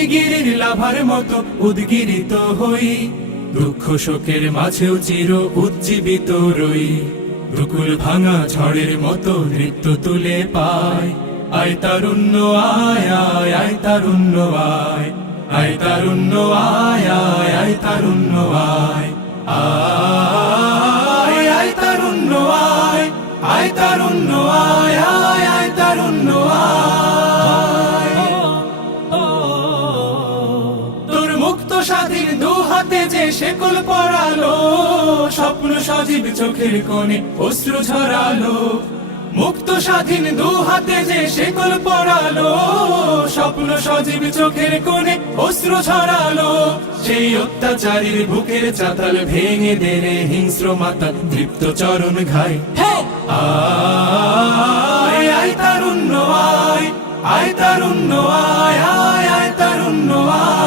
অগ্নিগিরির লাভার মতো উদ্গিরিত হই, দুঃখ শোকের মাঝেও চির উজ্জীবিত রই। দুকুল ভাঙা ঝড়ের মতো নৃত্য তুলে পায়, আয় তারুণ্য আয় আয় আয় তারুণ্য আয়, আয় তারুণ্য আয় আয় আয় তারুণ্য আয়, আয় আয় তারুণ্য আয়, আয় তারুণ্য আয় আয় আয় তারুণ্য আয়। তোর মুক্ত স্বাধীন দু হাতে যে শেকল পরালো, স্বপ্ন সজীব চোখের কোণে অশ্রু ঝরালো। মুক্ত স্বাধীন দু হাতে যে শেকল পরালো, স্বপ্ন সজীব চোখের কোণে অশ্রু ঝরালো। সেই অত্যাচারীর বুকের চাতাল ভেঙে দেরে হিংস্র মাতা তৃপ্ত চরণ ঘাই। আয় আয় তারুণ্য আয়, আয় তারুণ্য আয় আয় আয় তারুণ্য আয়।